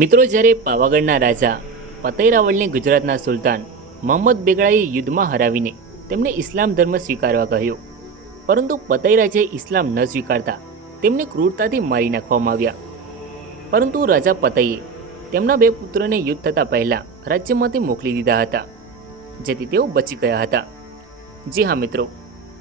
મિત્રો, જ્યારે પાવાગઢના રાજા પતઈ ગુજરાતના સુલતાન મોહમ્મદ બેગડાએ યુદ્ધમાં હરાવીને તેમને ઇસ્લામ ધર્મ સ્વીકારવા કહ્યો, પરંતુ પતઈ રાજાએ ઇસ્લામ ન સ્વીકારતા તેમને ક્રૂરતાથી મારી નાખવામાં આવ્યા. પરંતુ રાજા પતઈએ તેમના બે પુત્રોને યુદ્ધ થતાં પહેલાં રાજ્યમાંથી મોકલી દીધા હતા, જેથી તેઓ બચી ગયા હતા. જી હા મિત્રો,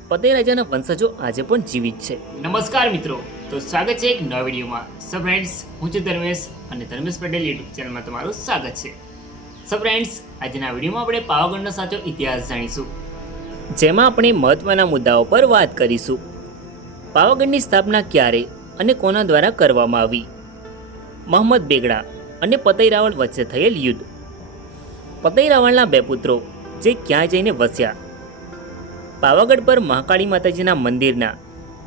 પતઈ રાજાના વંશજો આજે પણ જીવિત છે. નમસ્કાર મિત્રો, તો સ્વાગત છે એક નવા વિડીયોમાં. સો ફ્રેન્ડ્સ, હું છું ધર્મેશ અને ધર્મેશ પટેલ યુટ્યુબ ચેનલમાં તમારું સ્વાગત છે. સો ફ્રેન્ડ્સ, આજના વિડીયોમાં આપણે પાવાગઢનો સાચો ઇતિહાસ જાણીશું, જેમાં આપણે મહત્વના મુદ્દાઓ પર વાત કરીશું. પાવાગઢની સ્થાપના ક્યારે અને કોના દ્વારા કરવામાં આવી, મોહમ્મદ બેગડા અને પતઈ રાવળ વચ્ચે થયેલ યુદ્ધ, પતઈ રાવળના બે પુત્રો જે ક્યાં જઈને વસ્યા, પાવાગઢ પર મહાકાળી માતાજીના મંદિરના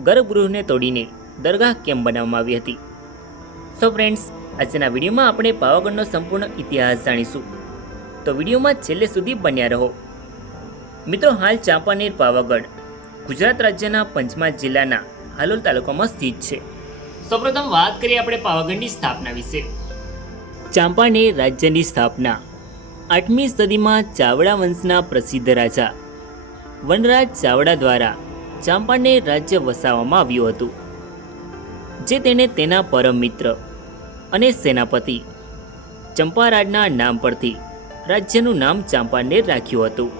ગર્ભગૃહને તોડીને દરગાહ કેમ બનાવવામાં આવી હતી. સો ફ્રેન્ડ્સ, આજના વિડીયોમાં આપણે પાવાગઢનો સંપૂર્ણ ઇતિહાસ જાણીશું, તો વિડીયોમાં છેલ્લે સુધી બન્યા રહો. મિત્રો, હાલ ચાંપાનેર પાવાગઢ ગુજરાત રાજ્યના પંચમહાલ જિલ્લાના હાલોલ તાલુકામાં સ્થિત છે. સૌપ્રથમ વાત કરીએ આપણે પાવાગઢની સ્થાપના વિશે. ચાંપાનેર રાજ્યની સ્થાપના 8મી સદીમાં ચાવડા વંશના પ્રસિદ્ધ રાજા વનરાજ ચાવડા દ્વારા ચાંપાનેર રાજ્ય વસાવવામાં આવ્યું હતું, જે તેણે તેના પરમ મિત્ર અને સેનાપતિ ચંપારાજના નામ પરથી રાજ્યનું નામ ચાંપાનેર રાખ્યું હતું.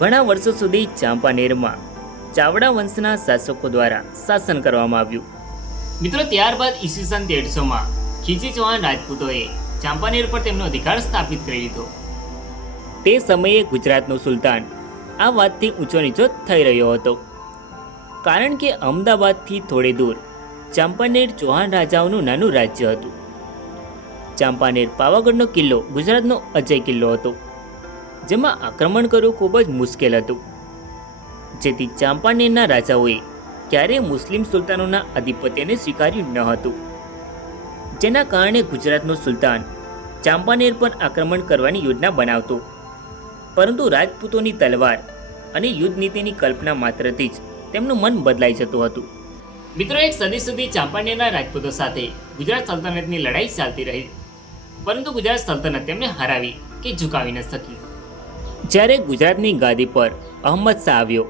ઘણા વર્ષો સુધી ચાંપાનેરમાં ચાવડા વંશના શાસકો દ્વારા શાસન કરવામાં આવ્યું. મિત્રો, ત્યારબાદ ઈસવીસન 1300માં ખીજી ચૌહાણ રાજપૂતોએ ચાંપાનેર પર તેમનો અધિકાર સ્થાપિત કરી લીધો. તે સમયે ગુજરાતનો સુલતાન આ વાતથી ઊંચો નીચો થઈ રહ્યો હતો, કારણ કે અમદાવાદથી થોડે દૂર ચાંપાનેર ચૌહાણ રાજાઓનું નાનું રાજ્ય હતું. ચાંપાનેર પાવાગઢનો કિલ્લો ગુજરાતનો અજય કિલ્લો હતો, જેમાં આક્રમણ કરવું ખૂબ જ મુશ્કેલ હતું, જેથી ચાંપાનેરના રાજાઓએ ક્યારેય મુસ્લિમ સુલતાનોના આધિપત્યને સ્વીકાર્યું ન હતું, જેના કારણે ગુજરાતનો સુલતાન ચાંપાનેર પર આક્રમણ કરવાની યોજના બનાવતો, પરંતુ રાજપૂતોની તલવાર અને યુદ્ધ નીતિની કલ્પના માત્રથી જ તેમનું મન બદલાઈ જતું હતું. મિત્રો, એક સદી સુધી ચાંપાનેરના રાજપૂતો સાથે ગુજરાત સલ્તનતની લડાઈ ચાલતી રહી, પરંતુ ગુજરાત સલ્તનત તેમને હરાવી કે ઝુકાવી ન શકી. જ્યારે ગુજરાતની ગાદી પર અહમદ શાહ આવ્યો,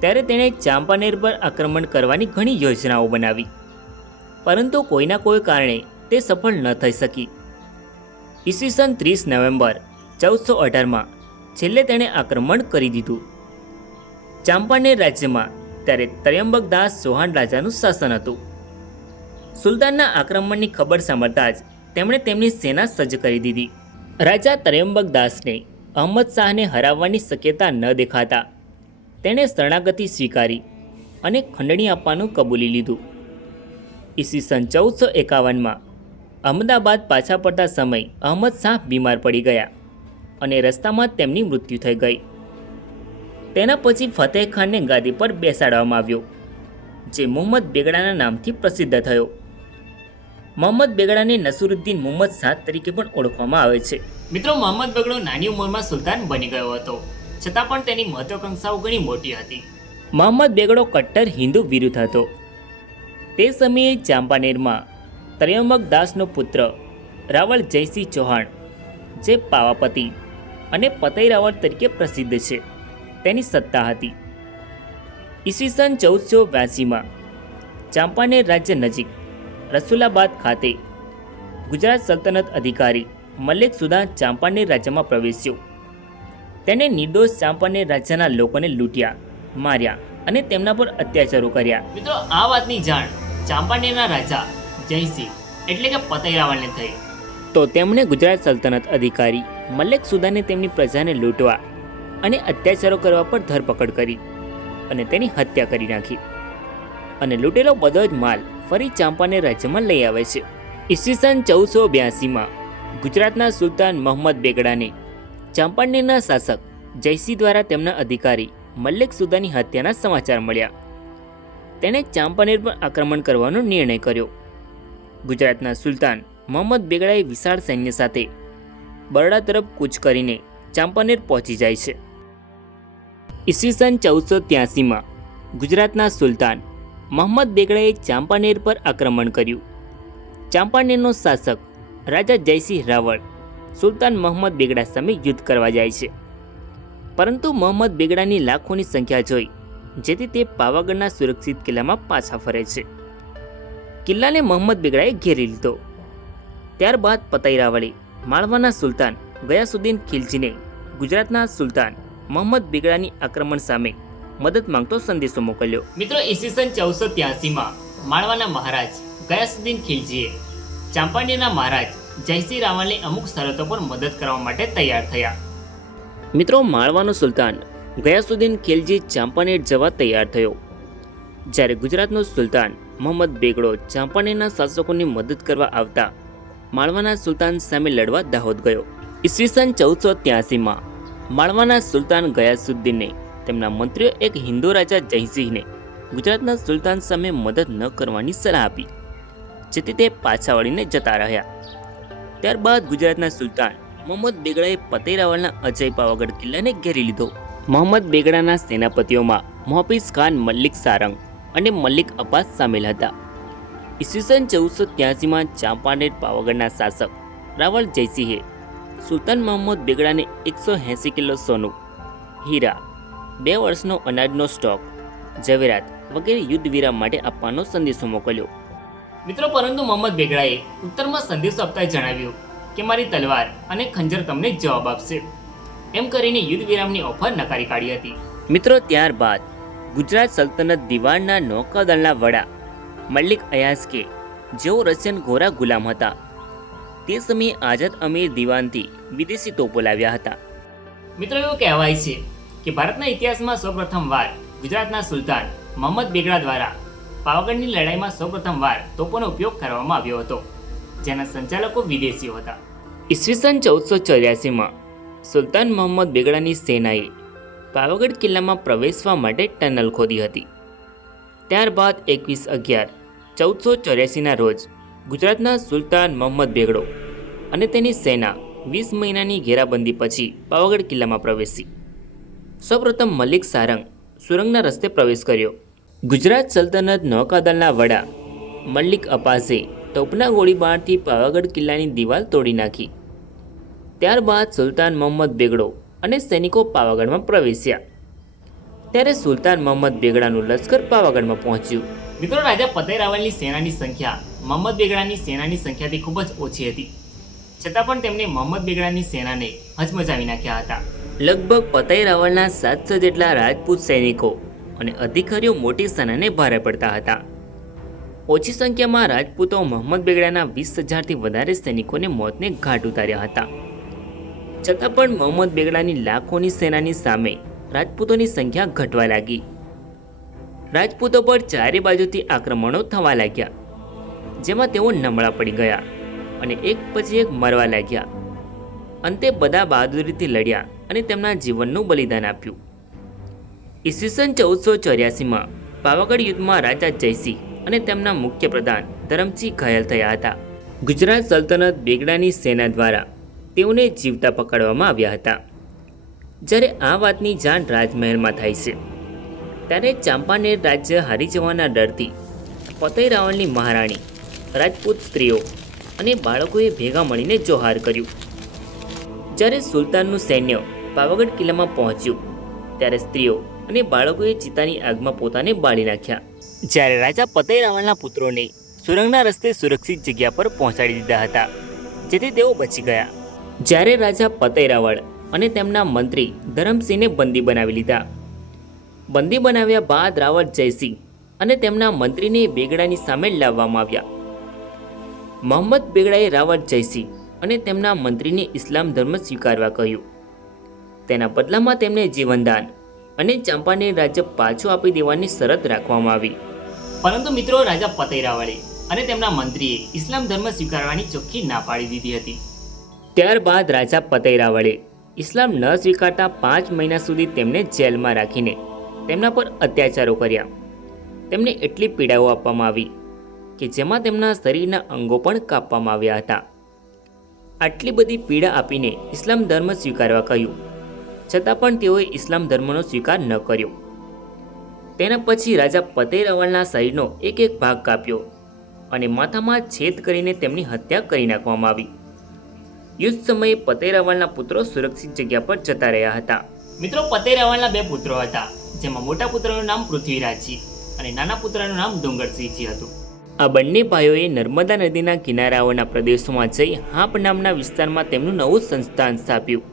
ત્યારે તેણે ચાંપાનેર પર આક્રમણ કરવાની ઘણી યોજનાઓ બનાવી, પરંતુ કોઈના કોઈ કારણે તે સફળ ન થઈ શકી. ઈસવીસન 30 નવેમ્બર 1418માં છેલ્લે તેણે આક્રમણ કરી દીધું. ચાંપાનેર રાજ્યમાં ત્યારે ત્રયંબકદાસ ચૌહાણ રાજાનું શાસન હતું. સુલતાનના આક્રમણની ખબર સાંભળતા જ તેમણે તેમની સેના સજ્જ કરી દીધી. રાજા ત્રયંબકદાસને અહમદ શાહને હરાવવાની શક્યતા ન દેખાતા તેણે શરણાગતિ સ્વીકારી અને ખંડણી આપવાનું કબૂલી લીધું. ઈસવીસન 1451માં અહમદાબાદ પાછા પડતા સમય અહમદ શાહ બીમાર પડી ગયા અને રસ્તામાં તેમની મૃત્યુ થઈ ગઈ. તેના પછી ફતેહ ખાનને ગાદી પર બેસાડવામાં આવ્યો, જે મોહમ્મદ બેગડાના નામથી પ્રસિદ્ધ થયો. મોહમ્મદ બેગડાને નસરુદ્દીન મુહમ્મદ શાહ તરીકે પણ ઓળખવામાં આવે છે. મિત્રો, મોહમ્મદ બેગડો નાની ઉંમરમાં સુલતાન બની ગયો હતો, છતાં પણ તેની મહત્વાકાંક્ષાઓ ઘણી મોટી હતી. મોહમ્મદ બેગડો કટ્ટર હિન્દુ વિરુદ્ધ હતો. તે સમયે ચાંપાનેરમાં ત્રયંબકદાસનો પુત્ર રાવળ જયસિંહ ચૌહાણ, જે પાવાપતિ અને પતઈ રાવળ તરીકે પ્રસિદ્ધ છે, તેની સત્તા હતી. ઈસવીસન 1482માં ચાંપાનેર રાજ્ય નજીક રસુલાબાદ ખાતે ગુજરાત સલ્તનત અધિકારી મલેક સુદા ચાંપાનેર રાજ્યમાં પ્રવેશ્યો. તેણે નિર્દોષ ચાંપાનેર રાજ્યના લોકોને લૂંટ્યા, માર્યા અને તેમના પર અત્યાચારો કર્યા. મિત્રો, આ વાતની જાણ ચાંપાનેરના રાજા જયસિંહ એટલે કે પતઈ રાવળને થઈ, તો તેમણે ગુજરાત સલ્તનત અધિકારી મલેક સુદાને તેમની પ્રજાને લૂંટવા અને અત્યાચારો કરવા પર ધરપકડ કરી અને તેની હત્યા કરી નાખી, અને લૂંટેલો બધો જ માલ ફરી ચાંપાનેર રાજ્યમાં લઈ આવે છે. ઈસવીસન 1482માં ગુજરાતના સુલતાન મોહમ્મદ બેગડાને ચાંપાનેરના શાસક જયસિંહ દ્વારા તેમના અધિકારી મલેક સુદાની હત્યાના સમાચાર મળ્યા. તેણે ચાંપાનેર પર આક્રમણ કરવાનો નિર્ણય કર્યો. ગુજરાતના સુલતાન મોહમ્મદ બેગડાએ વિશાળ સૈન્ય સાથે બરોડા તરફ કૂચ કરીને ચાંપાનેર પહોંચી જાય છે. ઈસવીસન 1483માં ગુજરાતના સુલતાન મોહમ્મદ બેગડાએ ચાંપાનેર પર આક્રમણ કર્યું. ચાંપાનેરનો શાસક રાજા જયસિંહ રાવળ સુલતાન મોહમ્મદ બેગડા સામે યુદ્ધ કરવા જાય છે, પરંતુ મોહમ્મદ બેગડાની લાખોની સંખ્યા જોઈ જેથી તે પાવાગઢના સુરક્ષિત કિલ્લામાં પાછા ફરે છે. કિલ્લાને મોહમ્મદ બેગડાએ ઘેરી લીધો. ત્યારબાદ પતઈ રાવળે માળવાના સુલતાન ગયાસુદ્દીન ખિલજીને ગુજરાતના સુલતાન મોહમ્મદ બેગડાની આક્રમણ સામે મદદ માંગતો સંદેશો મોકલ્યો. મિત્રો, ઈસવીસન 1483માં માળવાના મહારાજ ગયાસુદ્દીન ખિલજીએ ચાંપાનેરના મહારાજ જયસિંહ રાવળને અમુક શરતો પર મદદ કરવા માટે તૈયાર થયા. મિત્રો, માળવાનો સુલતાન ગયાસુદ્દીન ખિલજી ચાંપાનેર જવા તૈયાર થયો. જ્યારે ગુજરાતનો સુલતાન મોહમ્મદ બેગડો ચાંપાનેરના શાસકોની મદદ કરવા આવતા માળવાના સુલતાન સામે લડવા દાહોદ ગયો. ઈસવીસન 1483માં માળવાના સુલતાન ગયાસુદ્દીને તેમના મંત્રીઓ એક હિન્દુ રાજા જયસિંહને ગુજરાતના સુલતાન સામે મદદ ન કરવાની સલાહ આપી, જેથી તે પાછા વળીને જતા રહ્યા. ત્યારબાદ ગુજરાતના સુલતાન મોહમ્મદ બેગડાએ પતઈ રાવળના અજય પાવાગઢ કિલ્લાને ઘેરી લીધો. મોહમ્મદ બેગડાના સેનાપતિઓમાં મોહફીઝ ખાન મલ્લિક સારંગ અને મલ્લિક અબ્બાસ સામેલ હતા. ઈસવીસન 1483માં ચાંપાનેર પાવાગઢના શાસક રાવળ જયસિંહે સુલતાન મોહમ્મદ બેગડાને 180 કિલો સોનું, હીરા, 2 વર્ષનો અનાજનો સ્ટોક, ઝવેરાત વગેરે યુદ્ધ વિરામ માટે આપવાનો સંદેશો મોકલ્યો. મિત્રો, પરંતુ મોહમ્મદ બેગડાએ ઉત્તરમાં સંદેશો આપતા જણાવ્યું કે મારી તલવાર અને ખંજર તમને જવાબ આપશે. એમ કરીને યુદ્ધ વિરામની ઓફર નકારી કાઢી હતી. મિત્રો, ત્યારબાદ ગુજરાત સલ્તનત દિવાનના નૌકાદળના વડા મલ્લિક અયાસ્કે, જેઓ રશિયન ઘોડા ગુલામ હતા, તે સમયે આઝાદ અમીર દિવાનથી વિદેશી તોપો લાવ્યા હતા. મિત્રો, એવું કહેવાય છે કે ભારતના ઇતિહાસમાં સૌપ્રથમવાર ગુજરાતના સુલતાન મોહમ્મદ બેગડા દ્વારા પાવાગઢની લડાઈમાં સૌપ્રથમવાર તોપોનો ઉપયોગ કરવામાં આવ્યો હતો, જેના સંચાલકો વિદેશીઓ હતા. ઈસવીસન 1484માં સુલતાન મોહમ્મદ બેગડાની સેનાએ પાવાગઢ કિલ્લામાં પ્રવેશવા માટે ટનલ ખોદી હતી. ત્યારબાદ 21/11/1484ના રોજ ગુજરાતના સુલતાન મોહમ્મદ બેગડો અને તેની સેના 20 મહિનાની ઘેરાબંધી પછી પાવાગઢ કિલ્લામાં પ્રવેશી. સૌપ્રથમ મલ્લિક સારંગ સુરંગના રસ્તે પ્રવેશ કર્યો. ગુજરાત સલ્તનત નૌકાદળના વડા મલ્લિક અબ્બાસે તોપના ગોળીબારથી પાવાગઢ કિલ્લાની દિવાલ તોડી નાખી. ત્યારબાદ સુલતાન મોહમ્મદ બેગડો અને સૈનિકો પાવાગઢમાં પ્રવેશ્યા. ત્યારે સુલતાન મોહમ્મદ બેગડાનું લશ્કર પાવાગઢમાં પહોંચ્યું. મિત્રો, રાજા પતઈ રાવળની સેનાની સંખ્યા મોહમ્મદ બેગડાની સેનાની સંખ્યાથી ખૂબ જ ઓછી હતી, છતાં પણ તેમણે મોહમ્મદ બેગડાની સેનાને હચમચાવી નાખ્યા હતા. લગભગ પતઈ રાવળના 700 જેટલા રાજપૂત સૈનિકો અને અધિકારીઓ મોટી સેનાને ભારે પડતા હતા. ઓછી સંખ્યામાં રાજપૂતો મોહમ્મદ બેગડાના 20,000થી વધારે સૈનિકોને મોતને ઘાટ ઉતાર્યા હતા. છતાં પણ મોહમ્મદ બેગડાની લાખોની સેનાની સામે રાજપૂતોની સંખ્યા ઘટવા લાગી. રાજપૂતો પર ચારે બાજુથી આક્રમણો થવા લાગ્યા, જેમાં તેઓ નમળા પડી ગયા અને એક પછી એક મરવા લાગ્યા. અંતે બધા બહાદુરીથી લડ્યા અને તેમના જીવનનું બલિદાન આપ્યું. ઈસવીસન 1484માં પાવાગઢ યુદ્ધમાં રાજા જયસિંહ અને તેમના મુખ્ય પ્રધાન ધરમસિંહ ઘાયલ થયા હતા. ગુજરાત સલ્તનત બેગડાની સેના દ્વારા તેઓને જીવતા પકડવામાં આવ્યા હતા. જ્યારે આ વાતની જાણ રાજમહેલમાં થાય છે, ત્યારે ચાંપાનેર રાજ્ય હારી જવાના ડરથી પતઈ રાવળની મહારાણી, રાજપૂત સ્ત્રીઓ અને બાળકોએ ભેગા મળીને જોહાર કર્યું. જ્યારે સુલતાનનું સૈન્ય પાવાગઢ કિલ્લામાં પહોંચ્યું, ત્યારે સ્ત્રીઓ અને બાળકોએ ચિતાની આગમાં પોતાને બાળી નાખ્યા. જ્યારે રાજા પતઈ રાવળના પુત્રોને સુરંગના રસ્તે સુરક્ષિત જગ્યા પર પહોંચાડી દીધા હતા, જેથી તેઓ બચી ગયા. જ્યારે રાજા પતઈ રાવળ અને તેમના મંત્રી ધરમસિંહને બંદી બનાવી લીધા. બંદી બનાવ્યા બાદ રાવળ જયસિંહ અને તેમના મંત્રીને બેગડાની સામે લાવવામાં આવ્યા. મોહમ્મદ બેગડાએ રાવળ જયસિંહ અને તેમના મંત્રીને ઇસ્લામ ધર્મ સ્વીકારવા કહ્યું. તેના બદલામાં તેમને જીવનદાન અને ચાંપાનેર રાજ્ય પાછું આપી દેવાની શરત રાખવામાં આવી. પરંતુ મિત્રો, રાજા પતઈ રાવળે અને તેમના મંત્રીએ ઇસ્લામ ધર્મ સ્વીકારવાની ચોખ્ખી ના પાડી દીધી હતી. ત્યારબાદ રાજા પતઈ રાવળે ઇસ્લામ ન સ્વીકારતા 5 મહિના સુધી તેમને જેલમાં રાખીને તેમના પર અત્યાચારો કર્યા. તેમને એટલી પીડાઓ આપવામાં આવી કે જેમાં તેમના શરીરના અંગો પણ કાપવામાં આવ્યા હતા. આટલી બધી પીડા આપીને ઇસ્લામ ધર્મ સ્વીકારવા કહ્યું, છતાં પણ તેઓએ ઇસ્લામ ધર્મનો સ્વીકાર ન કર્યો. તેના પછી રાજા પતઈ રાવળના શરીરનો એક એક ભાગ કાપ્યો અને માથામાં છેદ કરીને તેમની હત્યા કરી નાખવામાં આવી. યુદ્ધ સમયે પતેરાવાલના પુત્રો સુરક્ષિત જગ્યા પર જતા રહ્યા હતા. મિત્રો, પતેરાવાલના 2 પુત્રો હતા, જેમાં મોટા પુત્રનું નામ પૃથ્વીરાજજી અને નાના પુત્રનું નામ ડુંગરસિંહજી હતું. આ બંને ભાઈઓએ નર્મદા નદીના કિનારાઓના પ્રદેશોમાં જઈ હાપ નામના વિસ્તારમાં તેમનું નવું સંસ્થાન સ્થાપ્યું.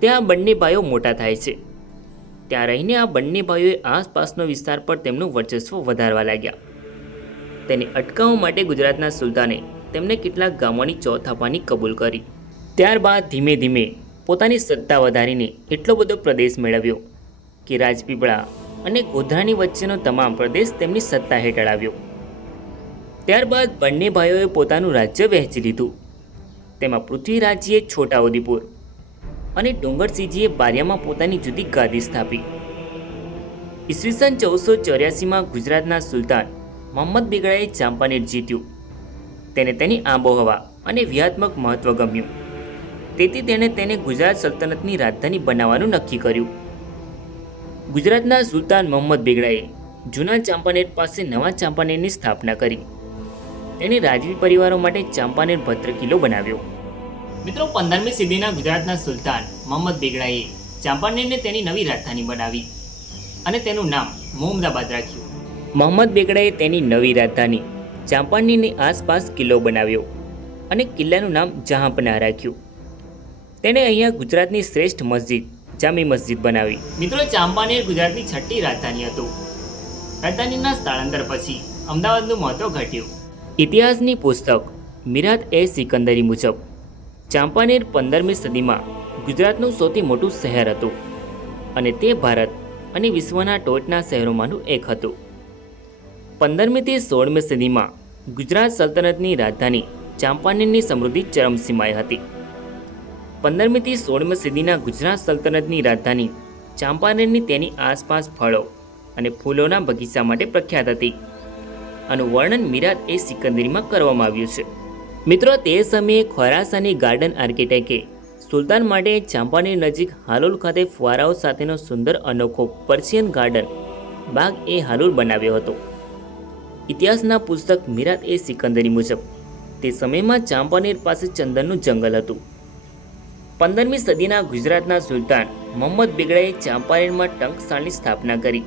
ત્યાં બંને ભાઈઓ મોટા થાય છે. ત્યાં રહીને આ બંને ભાઈઓએ આસપાસનો વિસ્તાર પર તેમનું વર્ચસ્વ વધારવા લાગ્યા. તેને અટકાવવા માટે ગુજરાતના સુલતાને તેમને કેટલાક ગામોની ચોથ આપવાની કબૂલ કરી. ત્યારબાદ ધીમે ધીમે પોતાની સત્તા વધારીને એટલો બધો પ્રદેશ મેળવ્યો કે રાજપીપળા અને ગોધરાની વચ્ચેનો તમામ પ્રદેશ તેમની સત્તા હેઠળ આવ્યો. ત્યારબાદ બંને ભાઈઓએ પોતાનું રાજ્ય વહેંચી લીધું. તેમાં પૃથ્વીરાજજીએ છોટાઉદેપુર અને ડુંગરસિંહજીએ બારિયામાં પોતાની જુદી ગાદી સ્થાપી. ઈસવીસન 1484માં ગુજરાતના સુલતાન મોહમ્મદ બેગડાએ ચાંપાનેર જીત્યું. તેને તેની આબોહવા અને વ્યૂહાત્મક મહત્વ ગમ્યું. તેથી તેણે તેને ગુજરાત સલ્તનતની રાજધાની બનાવવાનું નક્કી કર્યું. ગુજરાતના સુલતાન મોહમ્મદ બેગડાએ જૂના ચાંપાનેર પાસે નવા ચાંપાનેરની સ્થાપના કરી. તેણે રાજવી પરિવારો માટે ચાંપાનેર ભદ્ર કિલ્લો બનાવ્યો. મિત્રો, 15મી સદીના ગુજરાતના સુલતાન મોહમ્મદ બેગડાએ ચાંપાનેરને તેની નવી રાજધાની બનાવી અને તેનું નામ મોહમ્મદાબાદ રાખ્યું. મોહમ્મદ બેગડાએ તેની નવી રાજધાની ચાંપાનેરની આસપાસ કિલ્લો બનાવ્યો અને કિલ્લાનું નામ જહાંપનાહ રાખ્યું. તેણે અહીંયા ગુજરાતની શ્રેષ્ઠ મસ્જિદ જામી મસ્જિદ બનાવી. મિત્રો, ચાંપાનેર ગુજરાતની 6ઠ્ઠી રાજધાની હતું. રાજધાનીના સ્થળાંતર પછી અમદાવાદનું મહત્વ ઘટ્યું. ઇતિહાસની પુસ્તક મિરાત-એ-સિકંદરી મુજબ ચાંપાનેર 15મી સદીમાં ગુજરાતનું સૌથી મોટું શહેર હતું અને તે ભારત અને વિશ્વના ટોચના શહેરોમાંનું એક હતું. 15મી થી 16મી સદીમાં ગુજરાત સલ્તનતની રાજધાની ચાંપાનેરની સમૃદ્ધિ ચરમસીમાએ હતી. 15મી થી 16મી સદીના ગુજરાત સલ્તનતની રાજધાની ચાંપાનેરની તેની આસપાસ ફળો અને ફૂલોના બગીચા માટે પ્રખ્યાત હતી. આનું વર્ણન મિરાત-એ-સિકંદરીમાં કરવામાં આવ્યું છે. મિત્રો, તે સમયે ખોરાસાની ગાર્ડન આર્કિટેક્ટે સુલતાન માટે ચાંપાનેર નજીક હાલોલ ખાતે ફુવારાઓ સાથેનો સુંદર અનોખો પર્શિયન ગાર્ડન બાગ-એ-હાલોલ બનાવ્યો હતો. ઇતિહાસના પુસ્તક મિરાત-એ-સિકંદરી મુજબ તે સમયમાં ચાંપાનેર પાસે ચંદનનું જંગલ હતું. 15મી સદીના ગુજરાતના સુલતાન મોહમ્મદ બેગડાએ ચાંપાનેરમાં ટંકશાળની સ્થાપના કરી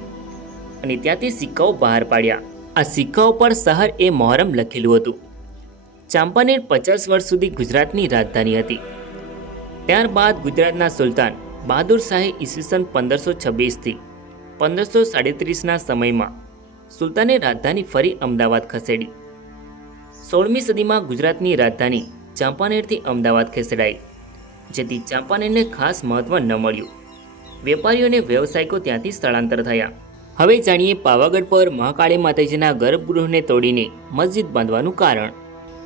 અને ત્યાંથી સિક્કાઓ બહાર પાડ્યા. આ સિક્કાઓ પર શહર-એ-મોહરમ લખેલું હતું. ચાંપાનેર 50 વર્ષ સુધી ગુજરાતની રાજધાની હતી. ત્યારબાદ ગુજરાતના સુલતાન બહાદુર શાહે ઈસવીસન 1526થી 1537ના સમયમાં સુલતાને રાજધાની ફરી અમદાવાદ ખસેડી. 16મી સદીમાં ગુજરાતની રાજધાની ચાંપાનેરથી અમદાવાદ ખસેડાઈ, જેથી ચાંપાનેરને ખાસ મહત્વ ન મળ્યું. વેપારીઓ અને વ્યવસાયિકો ત્યાંથી સ્થળાંતર થયા. હવે જાણીએ પાવાગઢ પર મહાકાળી માતાજીના ગર્ભગૃહને તોડીને મસ્જિદ બાંધવાનું કારણ.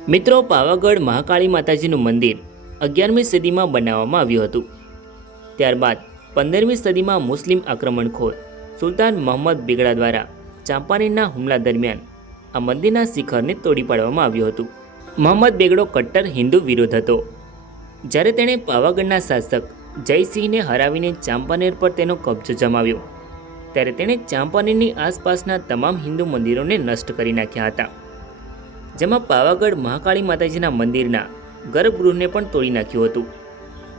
મિત્રો, પાવાગઢ મહાકાળી માતાજીનું મંદિર 11મી સદીમાં બનાવવામાં આવ્યું હતું. ત્યારબાદ 15મી સદીમાં મુસ્લિમ આક્રમણખોર સુલતાન મોહમ્મદ બેગડા દ્વારા ચાંપાનેરના હુમલા દરમિયાન આ મંદિરના શિખરને તોડી પાડવામાં આવ્યું હતું. મોહમ્મદ બેગડો કટ્ટર હિન્દુ વિરોધ હતો. જ્યારે તેણે પાવાગઢના શાસક જયસિંહને હરાવીને ચાંપાનેર પર તેનો કબજો જમાવ્યો, ત્યારે તેણે ચાંપાનેરની આસપાસના તમામ હિન્દુ મંદિરોને નષ્ટ કરી નાખ્યા હતા, જેમાં પાવાગઢ મહાકાળી માતાજીના મંદિરના ગર્ભગૃહને પણ તોડી નાખ્યું હતું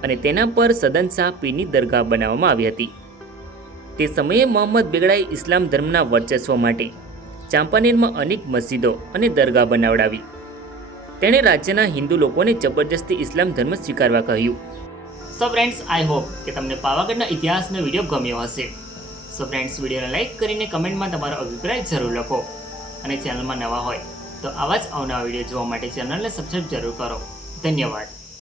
અને તેના પર સદન શાહ પીરની દરગાહ બનાવવામાં આવી હતી. તે સમયે મોહમ્મદ બેગડાએ ઇસ્લામ ધર્મના વર્ચસ્વ માટે ચાંપાનેરમાં અનેક મસ્જિદો અને દરગાહ બનાવડાવી. તેણે રાજ્યના હિન્દુ લોકોને જબરજસ્તી ઇસ્લામ ધર્મ સ્વીકારવા કહ્યું. સો ફ્રેન્ડ્સ, આઈ હોપ કે તમને પાવાગઢના ઇતિહાસનો વિડીયો ગમ્યો હશે. સો ફ્રેન્ડ્સ, વિડીયોને લાઇક કરીને કમેન્ટમાં તમારો અભિપ્રાય જરૂર લખો અને ચેનલમાં નવા હોય તો આવા જ અવનવા વિડીયો જોવા માટે ચેનલને સબસ્ક્રાઈબ જરૂર કરો. ધન્યવાદ.